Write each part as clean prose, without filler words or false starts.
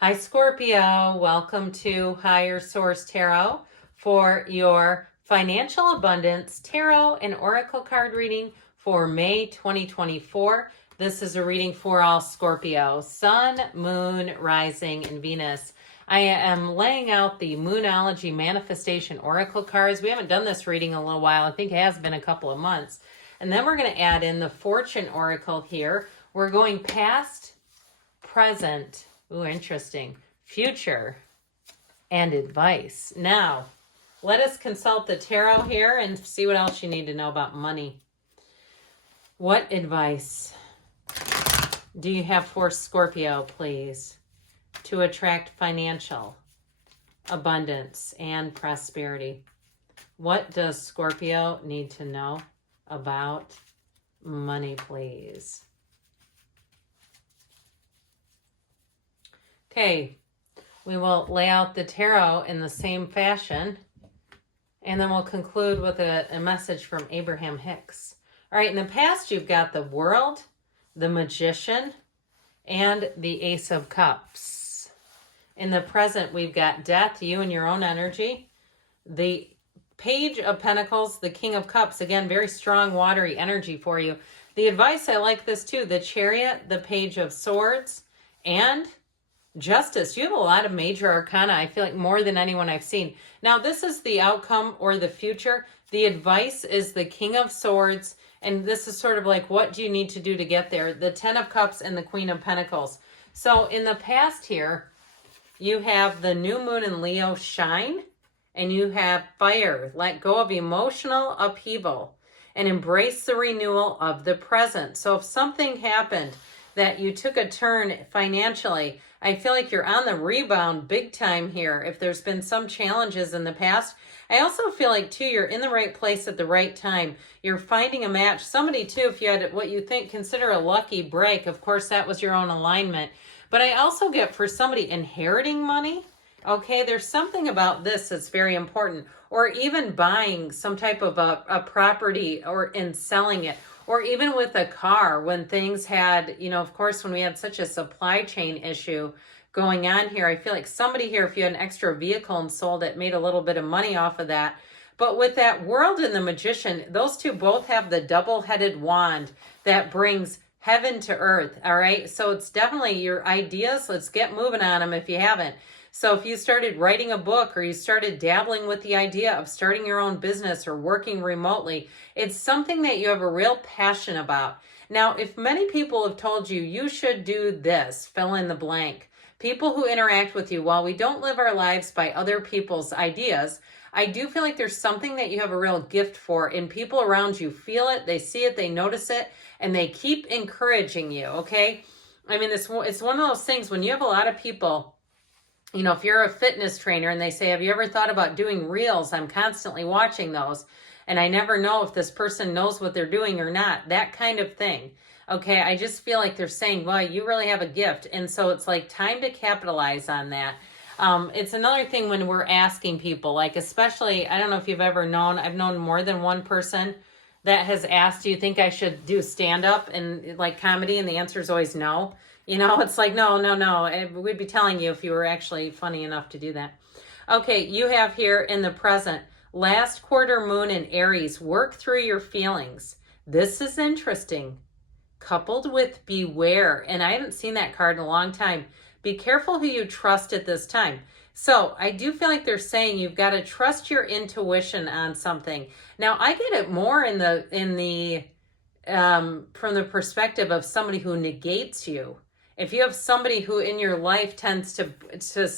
Hi, Scorpio. Welcome to Higher Source Tarot for your financial abundance tarot and oracle card reading for May 2024. This is a reading for all Scorpio, Sun, Moon, Rising, and Venus. I am laying out the Moonology Manifestation Oracle cards. We haven't done this reading in a little while. I think it has been a couple of months. And then we're going to add in the Fortune Oracle here. We're going past, present, ooh, interesting, future, and advice. Now, let us consult the tarot here and see what else you need to know about money. What advice do you have for Scorpio, please, to attract financial abundance and prosperity? What does Scorpio need to know about money, please? Okay, we will lay out the tarot in the same fashion, and then we'll conclude with a message from Abraham Hicks. All right, in the past, you've got the World, the Magician, and the Ace of Cups. In the present, we've got Death, you and your own energy, the Page of Pentacles, the King of Cups, again, very strong, watery energy for you. The advice, I like this too, the Chariot, the Page of Swords, and Justice. You have a lot of major arcana, I feel like more than anyone I've seen. Now, this is the outcome or the future. The advice is the King of Swords, and this is sort of like, what do you need to do to get there? The Ten of Cups and the Queen of Pentacles. So in the past here, you have the new moon in Leo, shine, and you have fire, let go of emotional upheaval and embrace the renewal of the present. So if something happened that you took a turn financially, I feel like you're on the rebound big time here. If there's been some challenges in the past, I also feel like too, you're in the right place at the right time. You're finding a match. Somebody too, if you had what you think, consider a lucky break. Of course, that was your own alignment. But I also get for somebody inheriting money. Okay, there's something about this that's very important. Or even buying some type of a property and selling it. Or even with a car, when things had, of course, when we had such a supply chain issue going on here, I feel like somebody here, if you had an extra vehicle and sold it, made a little bit of money off of that. But with that World and the Magician, those two both have the double-headed wand that brings heaven to earth, all right? So it's definitely your ideas. Let's get moving on them if you haven't. So if you started writing a book or you started dabbling with the idea of starting your own business or working remotely, it's something that you have a real passion about. Now, if many people have told you, you should do this, fill in the blank, people who interact with you, while we don't live our lives by other people's ideas, I do feel like there's something that you have a real gift for, and people around you feel it, they see it, they notice it, and they keep encouraging you, okay? I mean, it's one of those things when you have a lot of people, if you're a fitness trainer and they say, have you ever thought about doing reels? I'm constantly watching those and I never know if this person knows what they're doing or not, that kind of thing. Okay, I just feel like they're saying, well, you really have a gift. And so it's like time to capitalize on that. It's another thing when we're asking people, like especially, I don't know if you've ever known, I've known more than one person that has asked, do you think I should do stand-up and like comedy? And the answer is always no. It's like, no. We'd be telling you if you were actually funny enough to do that. Okay, you have here in the present, last quarter moon in Aries, work through your feelings. This is interesting. Coupled with beware, and I haven't seen that card in a long time. Be careful who you trust at this time. So I do feel like they're saying you've got to trust your intuition on something. Now I get it more in the from the perspective of somebody who negates you. If you have somebody who in your life tends to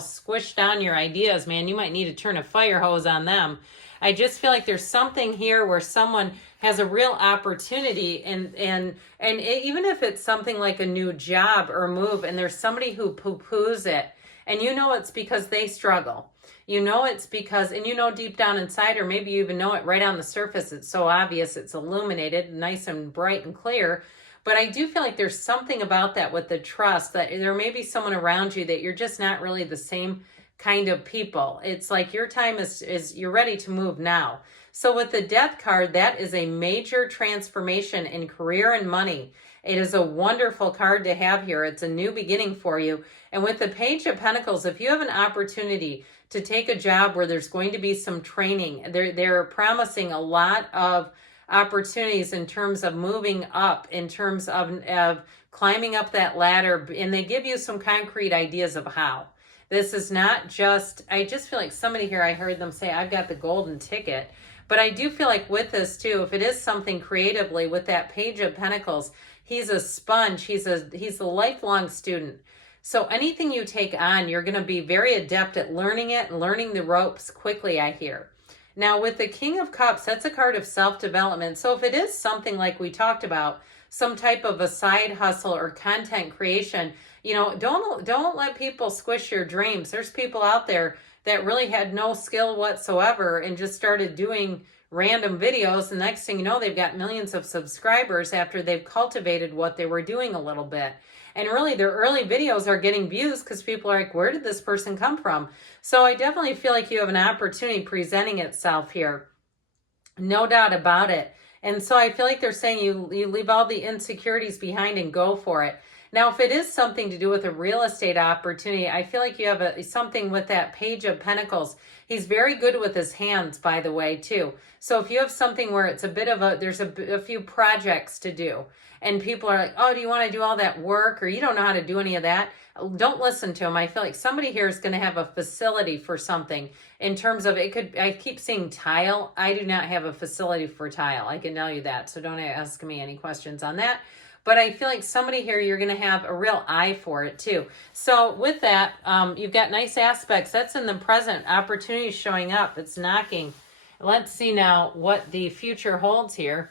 squish down your ideas, man, you might need to turn a fire hose on them. I just feel like there's something here where someone has a real opportunity and even if it's something like a new job or move and there's somebody who poo-poos it and it's because they struggle. It's because, and deep down inside, or maybe you even know it right on the surface, it's so obvious, it's illuminated, nice and bright and clear. But I do feel like there's something about that with the trust, that there may be someone around you that you're just not really the same kind of people. It's like your time is you're ready to move now. So with the Death card, that is a major transformation in career and money. It is a wonderful card to have here. It's a new beginning for you. And with the Page of Pentacles, if you have an opportunity to take a job where there's going to be some training, they're promising a lot of opportunities in terms of moving up, in terms of climbing up that ladder, and they give you some concrete ideas of how. This is not just, I just feel like somebody here, I heard them say, I've got the golden ticket. But I do feel like with this too, if it is something creatively with that Page of Pentacles, he's a sponge. He's a lifelong student. So anything you take on, you're going to be very adept at learning it and learning the ropes quickly, I hear. Now with the King of Cups, that's a card of self-development. So if it is something like we talked about, some type of a side hustle or content creation, you know, don't let people squish your dreams. There's people out there that really had no skill whatsoever and just started doing random videos. The next thing you know, they've got millions of subscribers after they've cultivated what they were doing a little bit. And really their early videos are getting views because people are like, where did this person come from? So I definitely feel like you have an opportunity presenting itself here. No doubt about it. And so I feel like they're saying you leave all the insecurities behind and go for it. Now, if it is something to do with a real estate opportunity, I feel like you have something with that Page of Pentacles. He's very good with his hands, by the way, too. So if you have something where it's a bit of there's a few projects to do, and people are like, oh, do you want to do all that work? Or you don't know how to do any of that. Don't listen to him. I feel like somebody here is going to have a facility for something in terms of it could, I keep seeing tile. I do not have a facility for tile. I can tell you that. So don't ask me any questions on that. But I feel like somebody here, you're going to have a real eye for it too. So with that, you've got nice aspects. That's in the present. Opportunities showing up. It's knocking. Let's see now what the future holds here.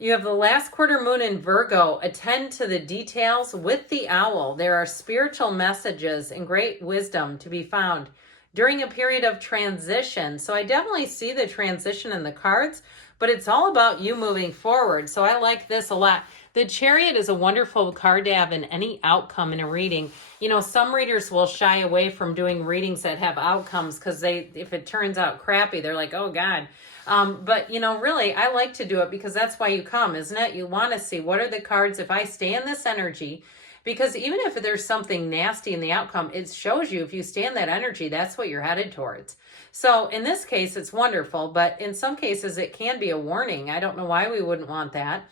You have the last quarter moon in Virgo. Attend to the details with the owl. There are spiritual messages and great wisdom to be found during a period of transition. So I definitely see the transition in the cards, but it's all about you moving forward. So I like this a lot. The Chariot is a wonderful card to have in any outcome in a reading. You know, some readers will shy away from doing readings that have outcomes because if it turns out crappy, they're like, oh God. But, you know, really, I like to do it because that's why you come, isn't it? You want to see what are the cards if I stay in this energy, because even if there's something nasty in the outcome, it shows you if you stay in that energy, that's what you're headed towards. So in this case, it's wonderful, but in some cases it can be a warning. I don't know why we wouldn't want that.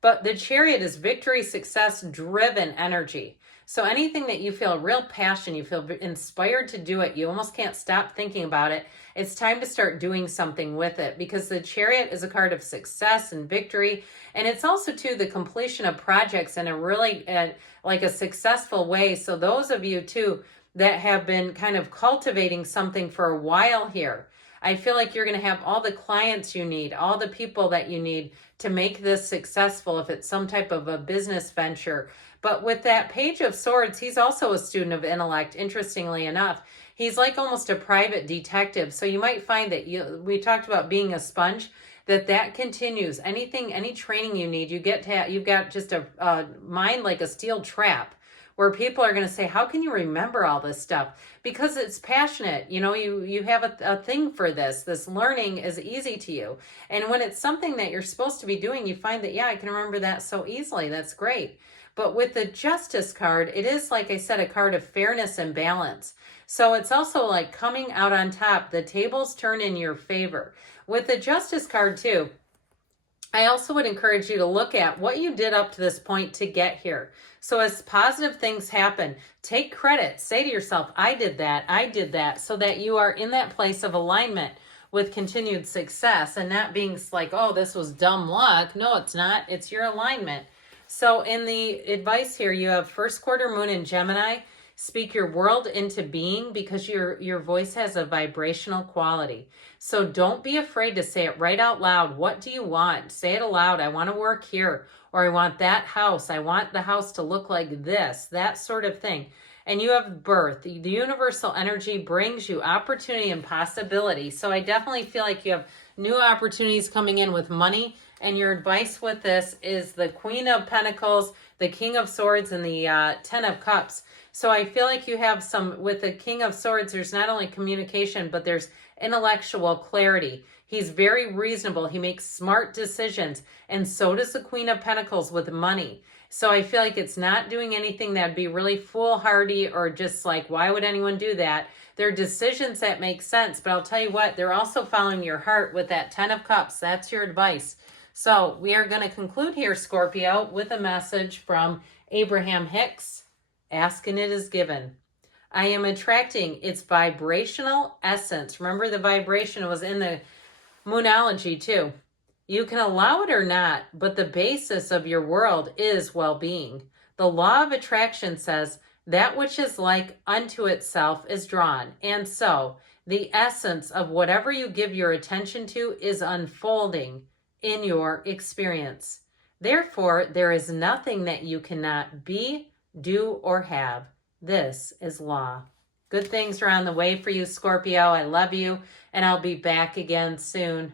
But the Chariot is victory, success, driven energy. So anything that you feel real passion, you feel inspired to do it, you almost can't stop thinking about it. It's time to start doing something with it, because the Chariot is a card of success and victory. And it's also, too, the completion of projects in a really like a successful way. So those of you, too, that have been kind of cultivating something for a while here, I feel like you're going to have all the clients you need, all the people that you need to make this successful if it's some type of a business venture. But with that Page of Swords, he's also a student of intellect, interestingly enough. He's like almost a private detective. So you might find that we talked about being a sponge, that continues. Anything, any training you need, you've got just a mind like a steel trap, where people are going to say, how can you remember all this stuff? Because it's passionate. You know, you have a thing for this. This learning is easy to you. And when it's something that you're supposed to be doing, you find that, yeah, I can remember that so easily. That's great. But with the Justice card, it is, like I said, a card of fairness and balance. So it's also like coming out on top. The tables turn in your favor. With the Justice card too, I also would encourage you to look at what you did up to this point to get here. So as positive things happen, take credit. Say to yourself, I did that, so that you are in that place of alignment with continued success, and not being like, oh, this was dumb luck. No, it's not. It's your alignment. So in the advice here, you have first quarter moon in Gemini. Speak your world into being, because your voice has a vibrational quality. So don't be afraid to say it right out loud. What do you want? Say it aloud. I want to work here, or I want that house. I want the house to look like this, that sort of thing. And you have birth. The universal energy brings you opportunity and possibility. So I definitely feel like you have new opportunities coming in with money. And your advice with this is the Queen of Pentacles, the King of Swords and the Ten of Cups. So I feel like you have some, with the King of Swords, there's not only communication, but there's intellectual clarity. He's very reasonable. He makes smart decisions. And so does the Queen of Pentacles with money. So I feel like it's not doing anything that'd be really foolhardy or just like, why would anyone do that? They're decisions that make sense. But I'll tell you what, they're also following your heart with that Ten of Cups. That's your advice. So we are going to conclude here, Scorpio, with a message from Abraham Hicks. Ask and it is given. I am attracting its vibrational essence. Remember, the vibration was in the Moonology too. You can allow it or not, but the basis of your world is well-being. The law of attraction says that which is like unto itself is drawn. And so the essence of whatever you give your attention to is unfolding in your experience. Therefore, there is nothing that you cannot be, do, or have. This is law. Good things are on the way for you, Scorpio. I love you, and I'll be back again soon.